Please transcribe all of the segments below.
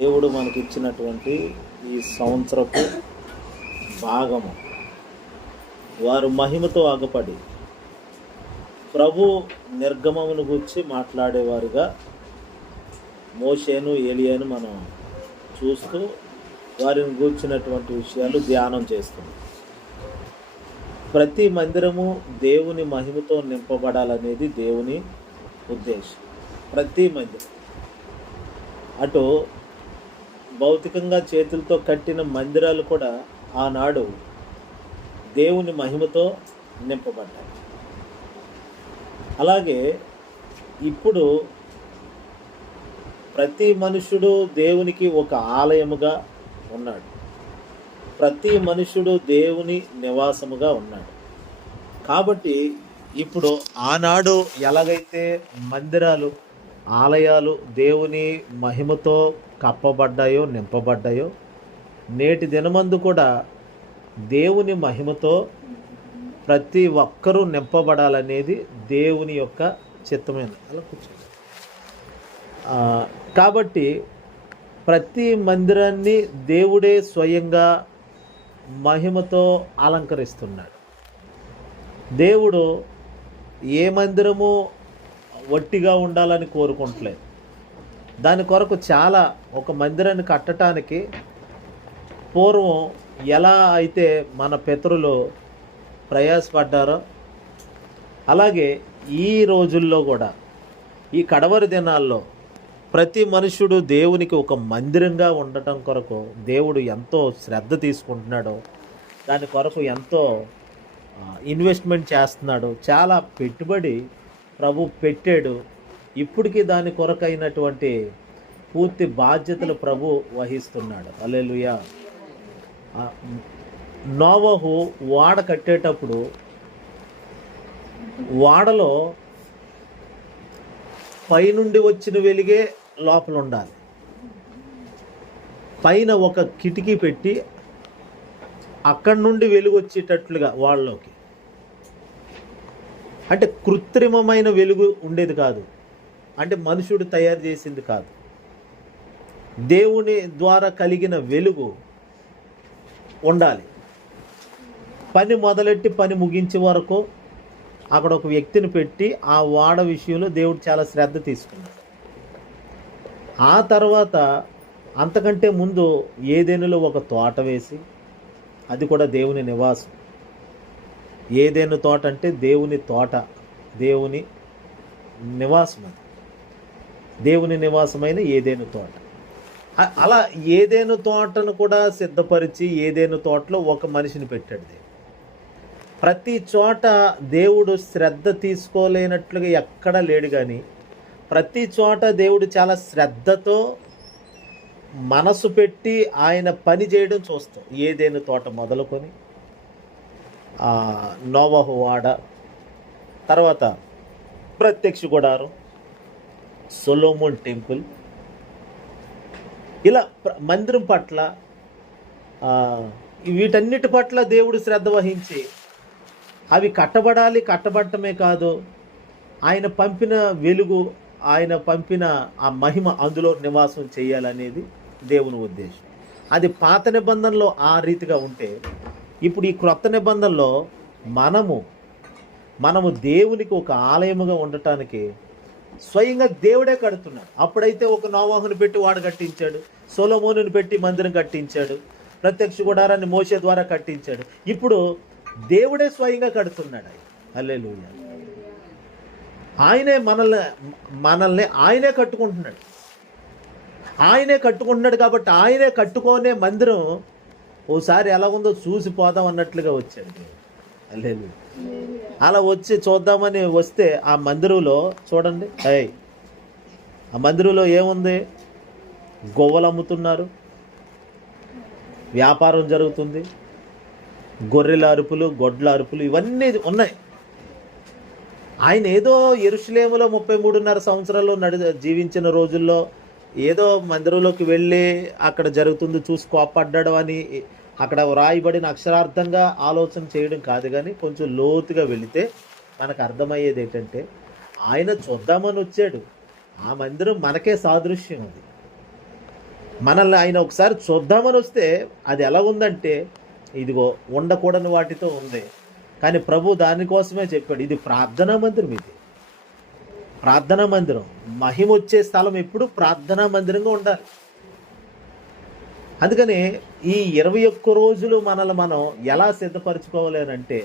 దేవుడు మనకిచ్చినటువంటి ఈ సంవత్సరపు భాగము వారు మహిమతో ఆగపడి ప్రభు నిర్గమమును గురించి మాట్లాడేవారుగా మోషేను ఏలియాను మనం చూస్తూ వారిని గూర్చినటువంటి విషయాలు ధ్యానం చేస్తున్నాం. ప్రతి మందిరము దేవుని మహిమతో నింపబడాలనేది దేవుని ఉద్దేశం. ప్రతి మందిరం అటు భౌతికంగా చేతులతో కట్టిన మందిరాలు కూడా ఆనాడు దేవుని మహిమతో నింపబడ్డాయి. అలాగే ఇప్పుడు ప్రతి మనుషుడు దేవునికి ఒక ఆలయముగా ఉన్నాడు. ప్రతి మనుషుడు దేవుని నివాసముగా ఉన్నాడు. కాబట్టి ఇప్పుడు ఆనాడు ఎలాగైతే మందిరాలు ఆలయాలు దేవుని మహిమతో కప్పబడ్డాయో నింపబడ్డాయో నేటి దినమందు కూడా దేవుని మహిమతో ప్రతి ఒక్కరూ నింపబడాలనేది దేవుని యొక్క చిత్తమైన అలా కూర్చోండి. కాబట్టి ప్రతి మందిరాన్ని దేవుడే స్వయంగా మహిమతో అలంకరిస్తున్నాడు. దేవుడు ఏ మందిరము వట్టిగా ఉండాలని కోరుకుంటలేదు. దాని కొరకు చాలా ఒక మందిరాన్ని కట్టడానికి పూర్వం ఎలా అయితే మన పితరులు ప్రయాసపడ్డారో అలాగే ఈ రోజుల్లో కూడా ఈ కడవరి దినాల్లో ప్రతి మనుషుడు దేవునికి ఒక మందిరంగా ఉండటం కొరకు దేవుడు ఎంతో శ్రద్ధ తీసుకుంటున్నాడో దాని కొరకు ఎంతో ఇన్వెస్ట్మెంట్ చేస్తున్నాడు. చాలా పెట్టుబడి ప్రభు పెట్టాడు. ఇప్పటికీ దాని కొరకైనటువంటి పూర్తి బాధ్యతలు ప్రభు వహిస్తున్నాడు. హల్లెలూయా. నోవహు వాడ కట్టేటప్పుడు వాడలో పైనుండి వచ్చిన వెలుగే లోపల ఉండాలి. పైన ఒక కిటికీ పెట్టి అక్కడి నుండి వెలుగు వచ్చేటట్లుగా వాళ్ళలోకి, అంటే కృత్రిమమైన వెలుగు ఉండేది కాదు, అంటే మనుషుడు తయారు చేసింది కాదు. దేవుని ద్వారా కలిగిన వెలుగు ఉండాలి. పని మొదలెట్టి పని ముగించే వరకు అక్కడ ఒక వ్యక్తిని పెట్టి ఆ వాడ విషయంలో దేవుడు చాలా శ్రద్ధ తీసుకున్నాడు. ఆ తర్వాత అంతకంటే ముందు ఏదెనులో ఒక తోట వేసి, అది కూడా దేవుని నివాసం. ఏదైనా తోట అంటే దేవుని తోట, దేవుని నివాసం. అది దేవుని నివాసమైన ఏదైనా తోట. అలా ఏదైనా తోటను కూడా సిద్ధపరిచి ఏదైనా తోటలో ఒక మనిషిని పెట్టాడు దేవుడు. ప్రతి చోట దేవుడు శ్రద్ధ తీసుకోలేనట్లుగా ఎక్కడా లేడు. కానీ ప్రతి చోట దేవుడు చాలా శ్రద్ధతో మనసు పెట్టి ఆయన పని చేయడం చూస్తాం. ఏదైనా తోట మొదలుకొని నోవహు వాడ, తర్వాత ప్రత్యక్ష గుడారం, సొలొమోన్ టెంపుల్, ఇలా మందిరం పట్ల వీటన్నిటి పట్ల దేవుడు శ్రద్ధ వహించి అవి కట్టబడాలి. కట్టబడటమే కాదు, ఆయన పంపిన వెలుగు, ఆయన పంపిన ఆ మహిమ అందులో నివాసం చేయాలనేది దేవుని ఉద్దేశం. అది పాత నిబంధనలో ఆ రీతిగా ఉంటే, ఇప్పుడు ఈ క్రొత్త నిబంధనలో మనము దేవునికి ఒక ఆలయముగా ఉండటానికి స్వయంగా దేవుడే కడుతున్నాడు. అప్పుడైతే ఒక నోవహుని పెట్టి వాడు కట్టించాడు, సొలొమోనుని పెట్టి మందిరం కట్టించాడు, ప్రత్యక్ష గుడారాన్ని మోషే ద్వారా కట్టించాడు. ఇప్పుడు దేవుడే స్వయంగా కడుతున్నాడు. హల్లెలూయా. ఆయనే మనల్ని ఆయనే కట్టుకుంటున్నాడు. ఆయనే కట్టుకుంటున్నాడు కాబట్టి ఆయనే కట్టుకోనే మందిరం ఓసారి ఎలా ఉందో చూసి పోదాం అన్నట్లుగా వచ్చాడు. హల్లెలూయా. అలా వచ్చి చూద్దామని వస్తే ఆ మందిరంలో చూడండి, ఆ మందిరంలో ఏముంది? గొవ్వలు అమ్ముతున్నారు, వ్యాపారం జరుగుతుంది, గొర్రెల అరుపులు, గొడ్ల అరుపులు ఇవన్నీ ఉన్నాయి. ఆయన ఏదో యెరూషలేములో 33.5 సంవత్సరాలు జీవించిన రోజుల్లో ఏదో మందిరంలోకి వెళ్ళి అక్కడ జరుగుతుంది చూసి కోపడ్డాడు అని అక్కడ వ్రాయబడిన అక్షరార్థంగా ఆలోచన చేయడం కాదు. కానీ కొంచెం లోతుగా వెళితే మనకు అర్థమయ్యేది ఏంటంటే, ఆయన చూద్దామని వచ్చాడు. ఆ మందిరం మనకే సాదృశ్యం. అది మనల్ని ఆయన ఒకసారి చూద్దామని వస్తే అది ఎలా ఉందంటే, ఇదిగో ఉండకూడని వాటితో ఉంది. కానీ ప్రభు దానికోసమే చెప్పాడు, ఇది ప్రార్థనా మందిరం, ఇది ప్రార్థనా మందిరం. మహిమ వచ్చే స్థలం ఎప్పుడు ప్రార్థనా మందిరంగా ఉండాలి. అందుకని ఈ 21 రోజులు మనల్ని మనం ఎలా సిద్ధపరచుకోవాలి అని అంటే,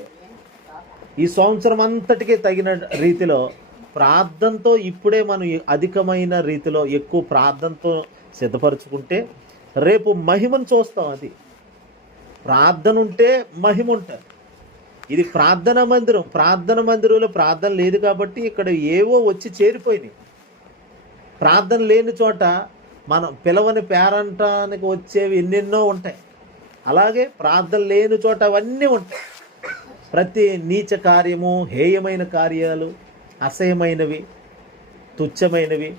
ఈ సంవత్సరం అంతటికీ తగిన రీతిలో ప్రార్థనతో ఇప్పుడే మనం అధికమైన రీతిలో ఎక్కువ ప్రార్థనతో సిద్ధపరచుకుంటే రేపు మహిమను చూస్తాం. అది ప్రార్థన ఉంటే మహిమ ఉంటుంది. ఇది ప్రార్థనా మందిరం. ప్రార్థన మందిరంలో ప్రార్థన లేదు కాబట్టి ఇక్కడ ఏవో వచ్చి చేరిపోయినాయి. ప్రార్థన లేని చోట మనం పిలవని పేరంటానికి వచ్చేవి ఎన్నెన్నో ఉంటాయి. అలాగే ప్రార్థన లేని చోట అవన్నీ ఉంటాయి. ప్రతి నీచ కార్యము, హేయమైన కార్యాలు, అసహ్యమైనవి, తుచ్చమైనవి,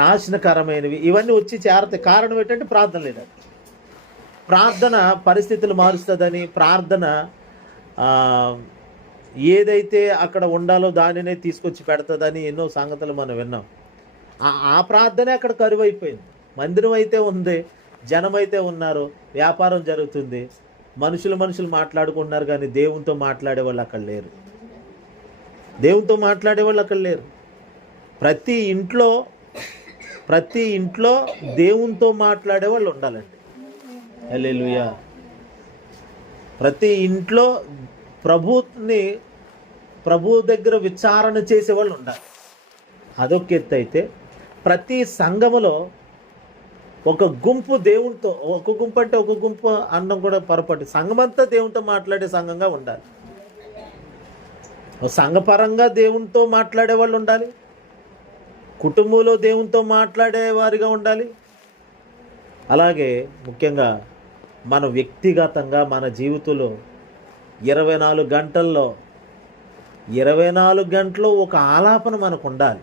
నాశనకరమైనవి ఇవన్నీ వచ్చి చేరతాయి. కారణం ఏంటంటే ప్రార్థన లేదు. ప్రార్థన పరిస్థితులు మారుస్తుందని, ప్రార్థన ఏదైతే అక్కడ ఉండాలో దానినే తీసుకొచ్చి పెడుతుందని ఎన్నో సంగతులు మనం విన్నాం. ఆ ప్రార్థనే అక్కడ కరువైపోయింది. మందిరం అయితే ఉంది, జనం అయితే ఉన్నారు, వ్యాపారం జరుగుతుంది, మనుషులు మాట్లాడుకుంటున్నారు, కానీ దేవునితో మాట్లాడే వాళ్ళు అక్కడ లేరు. దేవునితో మాట్లాడే వాళ్ళు అక్కడ లేరు. ప్రతి ఇంట్లో దేవునితో మాట్లాడే వాళ్ళు ఉండాలండి. హల్లెలూయా. ప్రతి ఇంట్లో ప్రభు దగ్గర విచారణ చేసేవాళ్ళు ఉండాలి. అదొక ఎత్తు అయితే, ప్రతి సంఘములో ఒక గుంపు దేవునితో, ఒక గుంపు అంటే ఒక గుంపు అనడం కూడా పొరపాటు, సంఘమంతా దేవునితో మాట్లాడే సంఘంగా ఉండాలి. సంఘపరంగా దేవునితో మాట్లాడే వాళ్ళు ఉండాలి, కుటుంబంలో దేవునితో మాట్లాడే వారిగా ఉండాలి. అలాగే ముఖ్యంగా మన వ్యక్తిగతంగా మన జీవితంలో 24 గంటల్లో 24 గంటలు ఒక ఆలాపన మనకు ఉండాలి.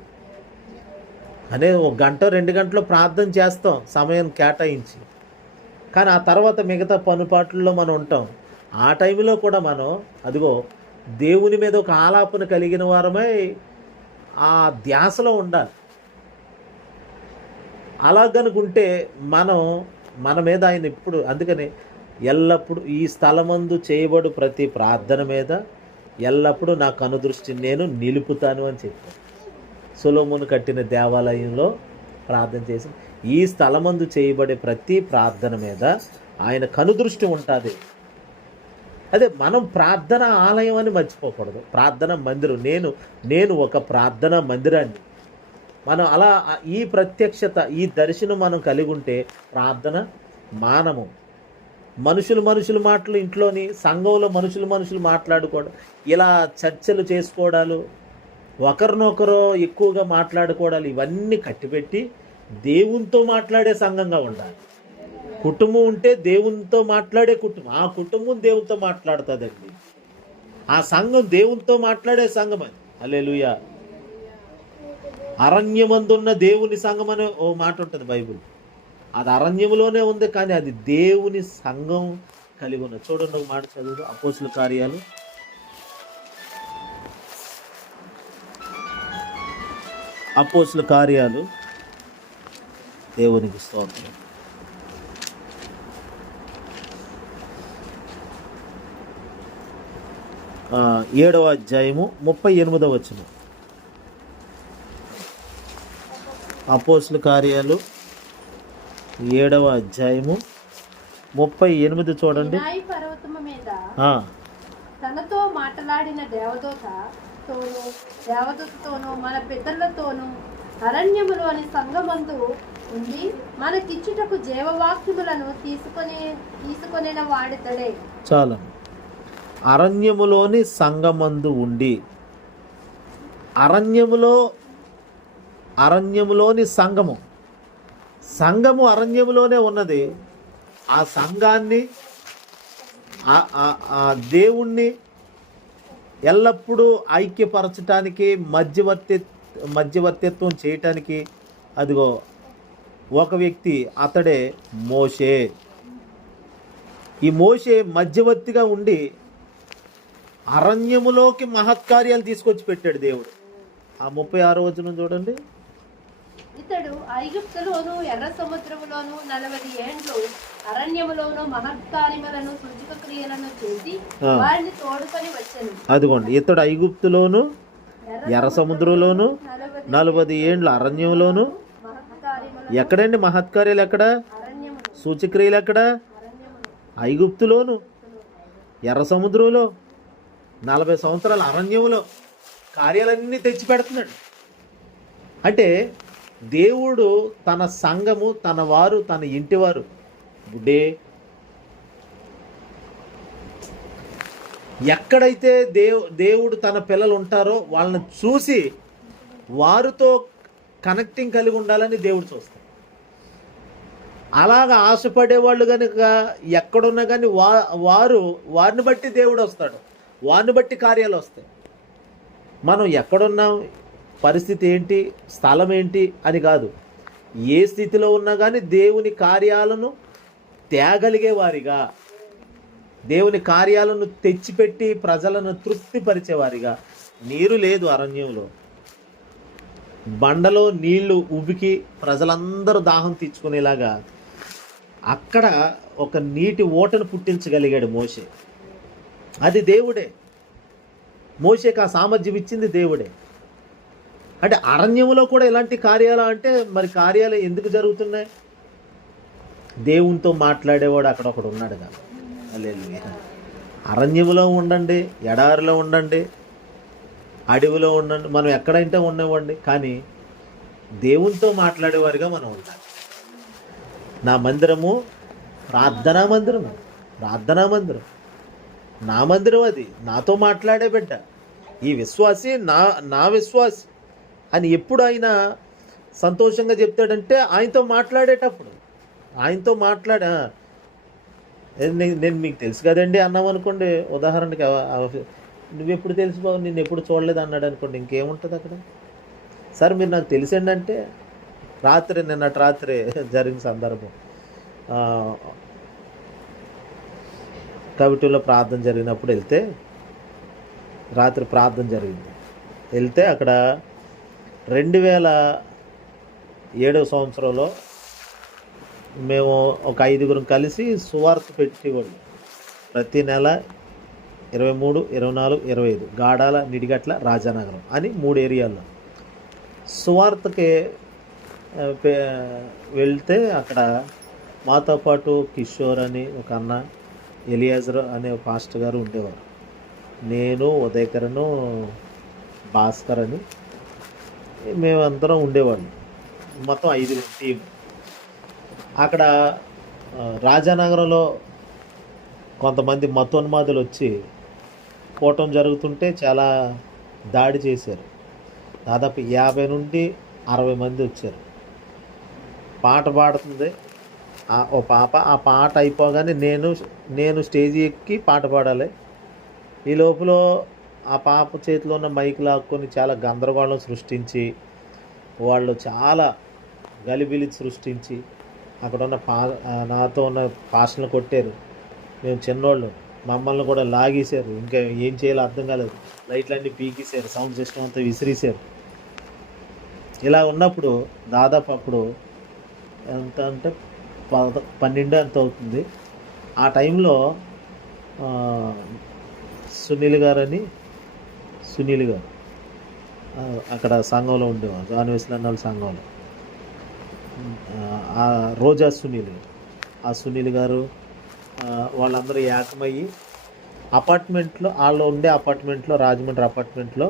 అనే 1 గంట 2 గంటలు ప్రార్థన చేస్తాం సమయం కేటాయించి, కానీ ఆ తర్వాత మిగతా పనుపాట్లలో మనం ఉంటాం. ఆ టైంలో కూడా మనం అదిగో దేవుని మీద ఒక ఆలాపన కలిగిన వారమై ఆ ధ్యాసలో ఉండాలి. అలాగనుకుంటే మన మీద ఆయన ఎప్పుడు, అందుకని ఎల్లప్పుడూ ఈ స్థలమందు చేయబడు ప్రతి ప్రార్థన మీద ఎల్లప్పుడూ నా కనుదృష్టి నేను నిలుపుతాను అని చెప్పాను. సొలొమోను కట్టిన దేవాలయంలో ప్రార్థన చేసి ఈ స్థలమందు చేయబడే ప్రతి ప్రార్థన మీద ఆయన కనుదృష్టి ఉంటుంది. అదే మనం ప్రార్థన ఆలయం అని మర్చిపోకూడదు. ప్రార్థన మందిరం, నేను ఒక ప్రార్థన మందిరాన్ని. మనం అలా ఈ ప్రత్యక్షత, ఈ దర్శనం మనం కలిగి ఉంటే ప్రార్థన మానము. మనుషులు మాటలు ఇంట్లోని సంఘంలో మనుషులు మాట్లాడుకోవడం, ఇలా చర్చలు చేసుకోవడాలు, ఒకరినొకరు ఎక్కువగా మాట్లాడుకోవడాలు, ఇవన్నీ కట్టిపెట్టి దేవునితో మాట్లాడే సంఘంగా ఉండాలి. కుటుంబం ఉంటే దేవునితో మాట్లాడే కుటుంబం, ఆ కుటుంబం దేవునితో మాట్లాడుతుందండి. ఆ సంఘం దేవునితో మాట్లాడే సంఘం అది. హల్లెలూయా. అరణ్యమందున్న దేవుని సంఘం అనే ఓ మాట ఉంటుంది బైబిల్. అది అరణ్యములోనే ఉంది, కానీ అది దేవుని సంఘం కలిగి ఉన్నది. చూడండి, ఒక మాట చదువు. అపోస్తుల కార్యాలు 7 దేవునికి స్తోత్రం. 7వ అధ్యాయము 38వ వచనం. అపోస్తుల కార్యాలు 7వ అధ్యాయము 38 చూడండి. తనతో మాట్లాడిన దేవదూతతోనూ మన పితరులతోనూ అరణ్యములోని సంగమందు ఉండి మనకిచ్చుటకు జీవవాక్యములను తీసుకొనిన వాడితడే. చాలా. అరణ్యములోని సంగమందు ఉండి, అరణ్యములోని సంఘము అరణ్యములోనే ఉన్నది. ఆ సంఘాన్ని, ఆ దేవుణ్ణి ఎల్లప్పుడూ ఐక్యపరచటానికి, మధ్యవర్తిత్వం చేయటానికి అదిగో ఒక వ్యక్తి, అతడే మోషే. ఈ మోషే మధ్యవర్తిగా ఉండి అరణ్యములోకి మహత్కార్యాలు తీసుకొచ్చి పెట్టాడు దేవుడు. ఆ 36వ వచనం చూడండి. ఇతడు ఐగుప్తులోను ఎర్ర సముద్రములోను 40 ఏండ్లు అరణ్యములోను మహత్కార్యములను సూచక క్రియలను చేసి వారిని తోడుకొని వచ్చెను. అదిగోండి, ఇతడు ఐగుప్తులోను ఎర్ర సముద్రంలోను 40 ఏండ్లు అరణ్యంలోను. మహత్కార్యములను ఎక్కడండి మహత్కార్యాలు? ఎక్కడ? అరణ్యములు సూచక్రియలు ఎక్కడ? అరణ్యములు ఐగుప్తులోను ఎర్ర సముద్రంలో 40 సంవత్సరాల అరణ్యంలో కార్యాలన్నీ తెచ్చి పెడుతున్నాడు. అంటే దేవుడు తన సంఘము, తన వారు, తన ఇంటివారు బుడ్డే ఎక్కడైతే దేవుడు తన పిల్లలు ఉంటారో వాళ్ళని చూసి వారితో కనెక్టింగ్ కలిగి ఉండాలని దేవుడు చూస్తాడు. అలాగా ఆశపడేవాళ్ళు కనుక ఎక్కడున్నా కానీ వారిని బట్టి దేవుడు వస్తాడు, వారిని బట్టి కార్యాలు వస్తాయి. మనం ఎక్కడున్నాం, పరిస్థితి ఏంటి, స్థలం ఏంటి అని కాదు, ఏ స్థితిలో ఉన్నా కానీ దేవుని కార్యాలను తేగలిగే వారిగా, దేవుని కార్యాలను తెచ్చిపెట్టి ప్రజలను తృప్తిపరిచేవారిగా. నీరు లేదు అరణ్యంలో, బండలో నీళ్లు ఉబికి ప్రజలందరూ దాహం తీర్చుకునేలాగా అక్కడ ఒక నీటి ఓటను పుట్టించగలిగాడు మోషే. అది దేవుడే. మోషేకి ఆ సామర్థ్యం ఇచ్చింది దేవుడే. అంటే అరణ్యంలో కూడా ఇలాంటి కార్యాలు అంటే మరి కార్యాలు ఎందుకు జరుగుతున్నాయి? దేవునితో మాట్లాడేవాడు అక్కడ ఒకడు ఉన్నాడు కదా. హల్లెలూయా. అరణ్యంలో ఉండండి, ఎడారిలో ఉండండి, అడవిలో ఉండండి, మనం ఎక్కడైతే ఉండేవాడిని, కానీ దేవునితో మాట్లాడేవారిగా మనం ఉండాలి. నా మందిరము ప్రార్థనా మందిరము, ప్రార్థనా మందిరం, నా మందిరం, అది నాతో మాట్లాడే బిడ్డ, ఈ విశ్వాసి నా విశ్వాసి అని ఎప్పుడు ఆయన సంతోషంగా చెప్తాడంటే ఆయనతో మాట్లాడేటప్పుడు. ఆయనతో నేను మీకు తెలుసు కదండి అన్నాం అనుకోండి, ఉదాహరణకి నువ్వెప్పుడు తెలుసు బాబు, నిన్ను ఎప్పుడు చూడలేదు అన్నాడు అనుకోండి, ఇంకేముంటుంది అక్కడ? సార్ మీరు నాకు తెలిసండి అంటే, నిన్నటి రాత్రి జరిగిన సందర్భం, కవిటిలో ప్రార్థన జరిగినప్పుడు వెళ్తే, రాత్రి ప్రార్థన జరిగింది, వెళ్తే అక్కడ 2007 సంవత్సరంలో మేము ఒక 5గురం కలిసి సువార్త పెట్టేవాళ్ళు. ప్రతి నెల 23, 24, 25 గాడాల, నిడిగట్ల, రాజానగరం అని 3 ఏరియాల్లో సువార్తకి వెళ్తే అక్కడ మాతో పాటు కిషోర్ అని ఒక అన్న, ఎలియాజర్ అనే పాస్టర్ గారు ఉండేవారు, నేను, ఉదయకరను, భాస్కర్ అని మేమందరం ఉండేవాళ్ళం. మొత్తం 5 టీం. అక్కడ రాజానగరంలో కొంతమంది మతోన్మాదులు వచ్చి కూటం జరుగుతుంటే చాలా దాడి చేశారు. దాదాపు 50 నుండి 60 మంది వచ్చారు. పాట పాడుతుంది ఓ పాప. ఆ పాట అయిపోగానే నేను స్టేజ్ ఎక్కి పాట పాడాలి. ఈ లోపల ఆ పాప చేతిలో ఉన్న మైక్ లాక్కొని చాలా గందరగోళం సృష్టించి, వాళ్ళు చాలా గలిబిలి సృష్టించి అక్కడ ఉన్న నాతో ఉన్న పాస్టర్లు కొట్టారు. మేము చిన్నోళ్ళు, మమ్మల్ని కూడా లాగేశారు. ఇంకా ఏం చేయాలో అర్థం కాలేదు. లైట్లన్నీ పీకేశారు, సౌండ్ సిస్టమ్ అంతా విసిరేశారు. ఇలా ఉన్నప్పుడు దాదాపు అప్పుడు ఎంత అంటే 12 ఎంత అవుతుంది. ఆ టైంలో సునీల్ గారు అక్కడ సంఘంలో ఉండేవారు, జాన్ వెస్లీ అన్న సంఘంలో. ఆ రోజా సునీల్ గారు వాళ్ళందరూ ఏకమయ్యి అపార్ట్మెంట్లో, వాళ్ళు ఉండే అపార్ట్మెంట్లో, రాజమండ్రి అపార్ట్మెంట్లో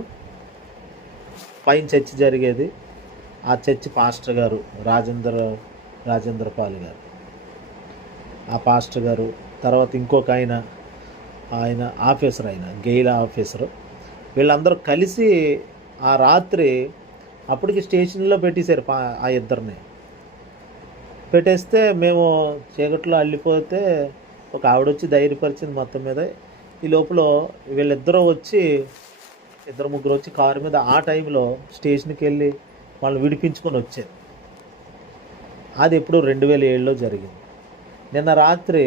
పైన చర్చి జరిగేది. ఆ చర్చి పాస్టర్ గారు రాజేంద్ర పాల్ గారు, ఆ పాస్టర్ గారు, తర్వాత ఇంకొక ఆయన ఆఫీసర్, ఆయన గెయిల్ ఆఫీసరు, వీళ్ళందరూ కలిసి ఆ రాత్రి అప్పటికి స్టేషన్లో పెట్టేశారు ఆ ఇద్దరిని. పెట్టేస్తే మేము చీకట్లో అల్లిపోతే ఒక ఆవిడ వచ్చి ధైర్యపరిచింది మొత్తం మీద. ఈ లోపల వీళ్ళిద్దరూ వచ్చి, 2-3 వచ్చి కారు మీద ఆ టైంలో స్టేషన్కి వెళ్ళి వాళ్ళని విడిపించుకొని వచ్చారు. అది ఎప్పుడు 2007లో జరిగింది. నిన్న రాత్రి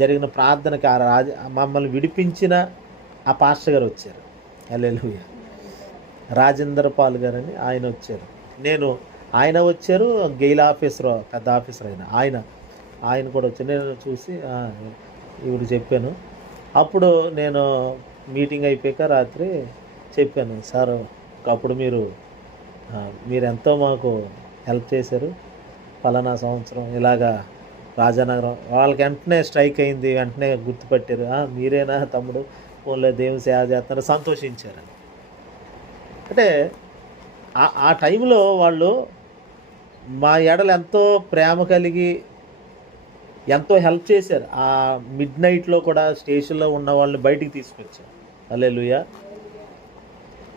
జరిగిన ప్రార్థనకి మమ్మల్ని విడిపించిన ఆ పాస్టర్ గారు వచ్చారు. హల్లెలూయా. రాజేంద్ర పాల్ గారు అని ఆయన వచ్చారు. నేను ఆయన వచ్చారు, గెయిల్ ఆఫీసర్, పెద్ద ఆఫీసర్ ఆయన కూడా వచ్చి నేను చూసి ఇప్పుడు చెప్పాను. అప్పుడు నేను మీటింగ్ అయిపోయాక రాత్రి చెప్పాను, సార్ అప్పుడు మీరెంతో మాకు హెల్ప్ చేశారు, ఫలానా సంవత్సరం ఇలాగా రాజానగరం. వాళ్ళకి వెంటనే స్ట్రైక్ అయింది, వెంటనే గుర్తుపట్టారు, మీరేనా తమ్ముడు, ఫోన్లో దేవుని సేవ చేస్తున్నారు, సంతోషించారు. అంటే ఆ టైంలో వాళ్ళు మా ఎడలు ఎంతో ప్రేమ కలిగి ఎంతో హెల్ప్ చేశారు. ఆ మిడ్ నైట్లో కూడా స్టేషన్లో ఉన్న వాళ్ళని బయటికి తీసుకొచ్చారు. హల్లెలూయా.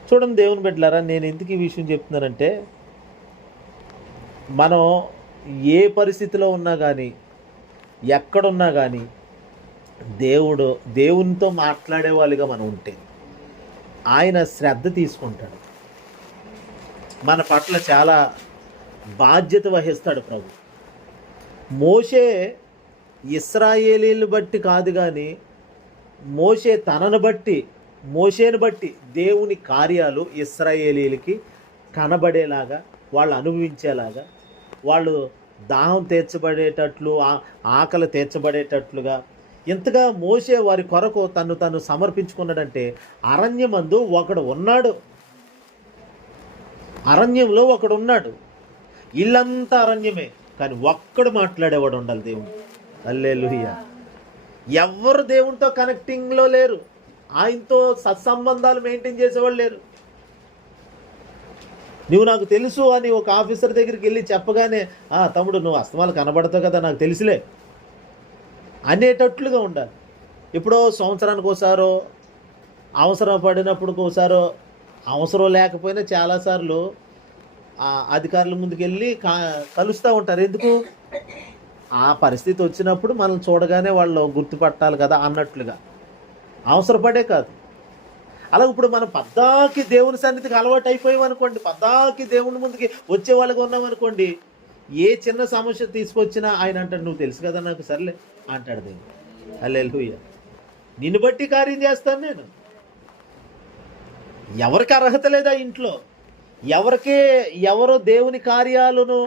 చూడండి దేవుని బిడ్డలారా, నేను ఎందుకు ఈ విషయం చెప్తున్నానంటే, మనం ఏ పరిస్థితిలో ఉన్నా కానీ, ఎక్కడున్నా కానీ దేవునితో మాట్లాడే వాళ్ళుగా మనం ఉంటే ఆయన శ్రద్ధ తీసుకుంటాడు, మన పట్ల చాలా బాధ్యత వహిస్తాడు ప్రభు. మోషే ఇశ్రాయేలీలు బట్టి కాదు కానీ మోషేను బట్టి దేవుని కార్యాలు ఇశ్రాయేలీలకి కనబడేలాగా, వాళ్ళు అనుభవించేలాగా, వాళ్ళు దాహం తీర్చబడేటట్లు, ఆకలి తీర్చబడేటట్లుగా ఇంతగా మోషే వారి కొరకు తను సమర్పించుకున్నాడంటే, అరణ్యమందు ఒకడు ఉన్నాడు, అరణ్యంలో ఒకడు ఉన్నాడు, ఇల్లంతా అరణ్యమే, కానీ ఒక్కడు మాట్లాడేవాడు ఉండాలి దేవుడు. హల్లెలూయా. ఎవరు దేవునితో కనెక్టింగ్లో లేరు, ఆయనతో సత్సంబంధాలు మెయింటైన్ చేసేవాళ్ళు లేరు. నువ్వు నాకు తెలుసు అని ఒక ఆఫీసర్ దగ్గరికి వెళ్ళి చెప్పగానే, తమ్ముడు నువ్వు అస్తమాలు కనబడతావు కదా, నాకు తెలుసులే అనేటట్లుగా ఉండాలి. ఎప్పుడో సంవత్సరానికి ఒకసారో, అవసరం పడినప్పుడు ఒకసారో, అవసరం లేకపోయినా చాలాసార్లు అధికారుల ముందుకెళ్ళి కలుస్తూ ఉంటారు. ఎందుకు? ఆ పరిస్థితి వచ్చినప్పుడు మనం చూడగానే వాళ్ళు గుర్తుపట్టాలి కదా అన్నట్లుగా, అవసరపడే కాదు. అలా ఇప్పుడు మనం పద్దాకి దేవుని సన్నిధికి అలవాటు అయిపోయామనుకోండి, పద్దాకి దేవుని ముందుకి వచ్చే వాళ్ళగా ఉన్నామనుకోండి, ఏ చిన్న సమస్య తీసుకొచ్చినా ఆయన అంటాడు, నువ్వు తెలుసు కదా నాకు, సర్లే అంటాడు దేవుడు. హల్లెలూయా. నిన్ను బట్టి కార్యం చేస్తాను నేను. ఎవరికి అర్హత లేదా ఇంట్లో, ఎవరు దేవుని కార్యాలను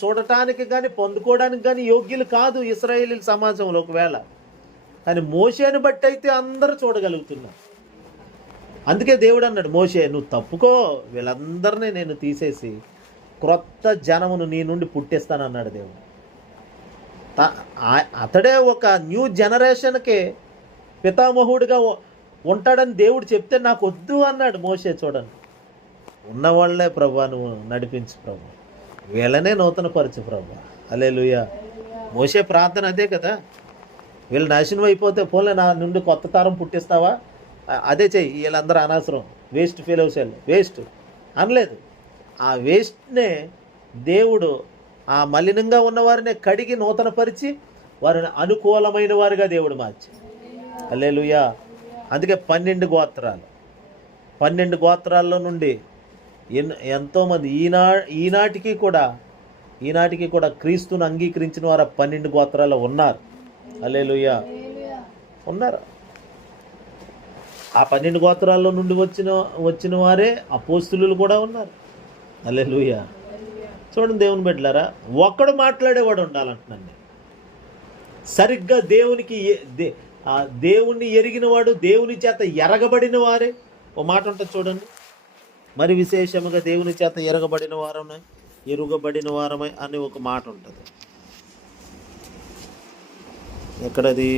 చూడటానికి కానీ పొందుకోవడానికి కానీ యోగ్యులు కాదు ఇశ్రాయేలీల సమాజంలో ఒకవేళ. కానీ మోషేని బట్టి అయితే అందరూ చూడగలుగుతున్నారు. అందుకే దేవుడు అన్నాడు, మోషే నువ్వు తప్పుకో, వీళ్ళందరినీ నేను తీసేసి క్రొత్త జనమును నీ నుండి పుట్టిస్తానన్నాడు దేవుడు. అతడే ఒక న్యూ జనరేషన్కి పితామహుడిగా ఉంటాడని దేవుడు చెప్తే నాకు వద్దు అన్నాడు మోషే. చూడండి, ఉన్నవాళ్లే ప్రభా నువ్వు నడిపించు ప్రభు, వీళ్ళనే నూతనపరచు ప్రభు. హల్లెలూయా. మోషే ప్రార్థన అదే కదా, వీళ్ళు నాశనం అయిపోతే పోలే నా నుండి కొత్త తరం పుట్టిస్తావా, అదే చెయ్యి, వీళ్ళందరూ అనవసరం, వేస్ట్ ఫెలోస్, వేస్ట్ అనలేదు. ఆ వేస్ట్నే దేవుడు ఆ మలినంగా ఉన్నవారిని కడిగి నూతనపరిచి వారిని అనుకూలమైన వారిగా దేవుడు మార్చి. హల్లెలూయా. అందుకే 12 గోత్రాల్లో నుండి ఎంతోమంది ఈనాటికి కూడా క్రీస్తును అంగీకరించిన వారు 12 గోత్రాల్లో ఉన్నారు. హల్లెలూయా. ఉన్నారు. ఆ 12 గోత్రాల్లో నుండి వచ్చిన వారే అపోస్తులు కూడా ఉన్నారు. హల్లెలూయా. చూడండి దేవుని బిడ్డలారా, ఒక్కడు మాట్లాడేవాడు ఉండాలంటున్నాను నేను. సరిగ్గా దేవుణ్ణి ఎరిగిన వాడు, దేవుని చేత ఎరగబడిన వారే. ఓ మాట ఉంటుంది చూడండి, మరి విశేషముగా దేవుని చేత ఎరగబడిన వారమై అని ఒక మాట ఉంటుంది. ఎక్కడది?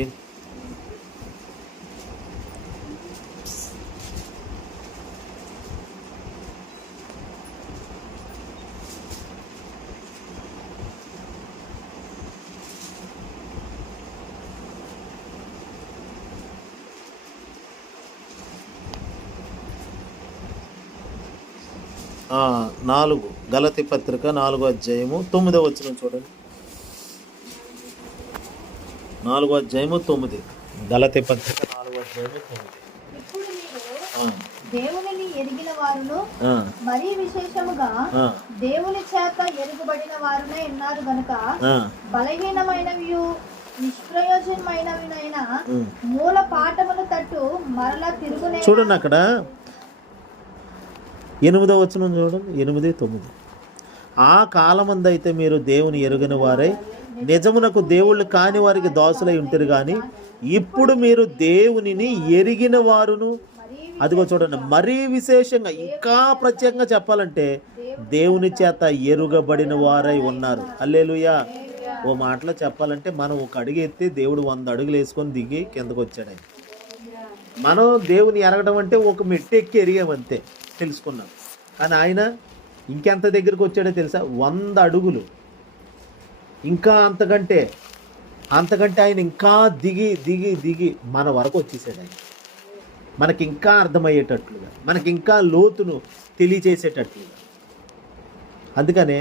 గలతీ పత్రిక 4వ అధ్యాయము 9వ వచనం చూడండి. 4వ అధ్యాయము 9. గలతీ పత్రిక 4వ అధ్యాయము 9. ఇప్పుడు మీరు దేవునిని ఎరిగిన వారును మరీ విశేషముగా దేవుని చేత ఎరుగబడిన వారునే ఉన్నారు గనుక బలహీనమైనవియు నిష్ప్రయోజనమైనవినైనా మూల పాఠమును తట్టు మరలా తిరుగునే. చూడండి అక్కడ 8వ వచనం చూడండి, 8, 9. ఆ కాలమందైతే మీరు దేవుని ఎరుగని వారై నిజమునకు దేవుళ్ళు కాని వారికి దాసులై ఉంటారు, కానీ ఇప్పుడు మీరు దేవునిని ఎరిగిన వారును, అదిగో చూడండి, మరీ విశేషంగా ఇంకా ప్రత్యేకంగా చెప్పాలంటే దేవుని చేత ఎరుగబడిన వారై ఉన్నారు. హల్లెలూయా. ఓ మాటలో చెప్పాలంటే మనం ఒక అడుగు ఎత్తి దేవుడు 100 అడుగులు వేసుకొని దిగి కిందకు వచ్చాడు. ఆయన మనం దేవుని ఎరగడం అంటే ఒక మెట్టు ఎక్కి ఎరిగామంతే, తెలుసుకున్నాం. కానీ ఆయన ఇంకెంత దగ్గరికి వచ్చాడో తెలుసా? 100 అడుగులు, ఇంకా అంతకంటే ఆయన ఇంకా దిగి దిగి దిగి మన వరకు వచ్చేసాడు. ఆయన మనకి ఇంకా అర్థమయ్యేటట్లుగా, మనకి ఇంకా లోతును తెలియచేసేటట్లుగా. అందుకనే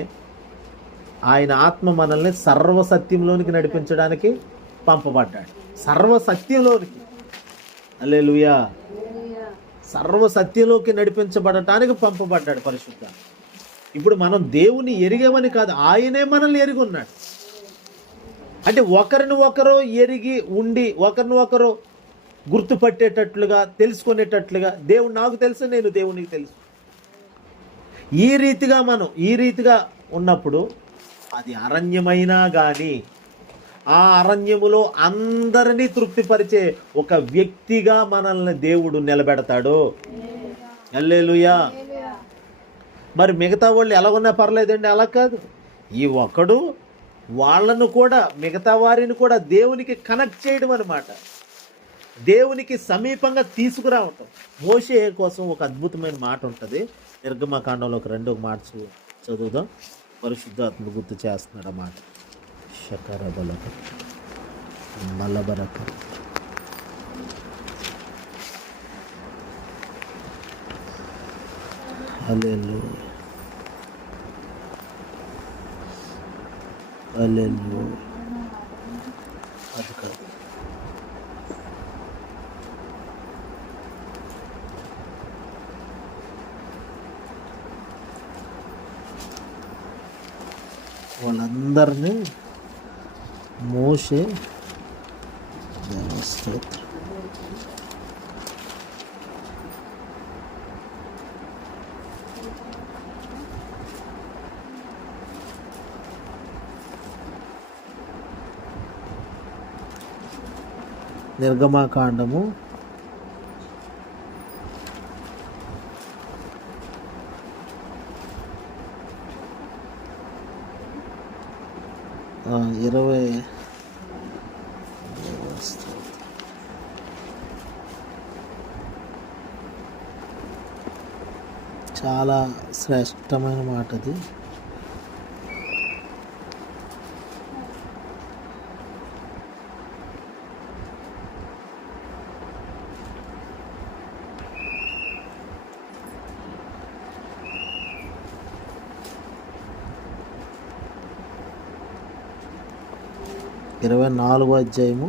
ఆయన ఆత్మ మనల్ని సర్వసత్యంలోనికి నడిపించడానికి పంపబడ్డాడు. సర్వసత్యంలోనికి, హల్లెలూయా, సర్వసత్యంలోకి నడిపించబడటానికి పంపబడ్డాడు పరిశుద్ధ. ఇప్పుడు మనం దేవుని ఎరిగేమని కాదు, ఆయనే మనల్ని ఎరిగి ఉన్నాడు. అంటే ఒకరిని ఒకరు ఎరిగి ఉండి ఒకరిని ఒకరు గుర్తుపట్టేటట్లుగా, తెలుసుకునేటట్లుగా, దేవుడు నాకు తెలుసు, నేను దేవునికి తెలుసు, ఈ రీతిగా ఉన్నప్పుడు అది అరణ్యమైనా కానీ ఆ అరణ్యములో అందరినీ తృప్తిపరిచే ఒక వ్యక్తిగా మనల్ని దేవుడు నిలబెడతాడు. హల్లెలూయా. మరి మిగతా వాళ్ళు ఎలాగున్నా పర్లేదండి, అలా కాదు. ఈ ఒకడు వాళ్ళను కూడా, మిగతా వారిని కూడా దేవునికి కనెక్ట్ చేయడం అన్నమాట, దేవునికి సమీపంగా తీసుకురావటం. మోషే కోసం ఒక అద్భుతమైన మాట ఉంటుంది. నిర్గమకాండంలో ఒక మాట చదువుదాం. పరిశుద్ధాత్మ గుర్తు చేస్తున్నాడు అన్నమాట. శకరబలక మలబరక హల్లెలూయా, హల్లెలూయా. అది కాదు, వాళ్ళందరినీ మోషే స్తోత్రం నిర్గమకాండము 20 చాలా శ్రేష్టమైన మాట అది. ఇరవై 24వ అధ్యాయము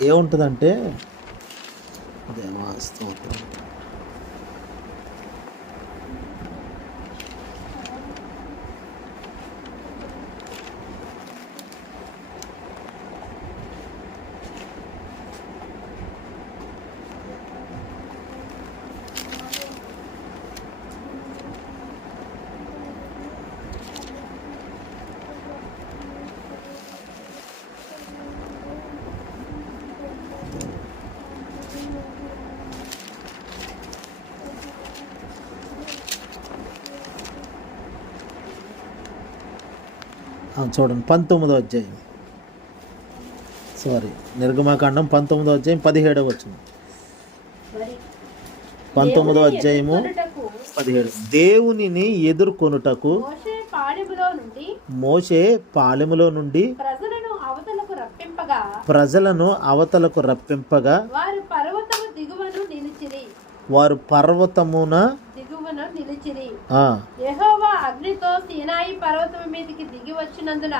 1 ఏముంటుందంటే, దేవా స్తోత్రం, చూడండి 19వ అధ్యాయం, నిర్గమకాండం 19వ అధ్యాయం 17వ వచనం. 19వ అధ్యాయము 17. దేవునిని ఎదుర్కొనుటకు మోషే పాళెములో నుండి ప్రజలను అవతలకు రప్పింపగా వారు పర్వతమున నిలిచిరి. యెహోవా అగ్నితో సీనాయి పర్వతం మీదకి దిగి వచ్చినందున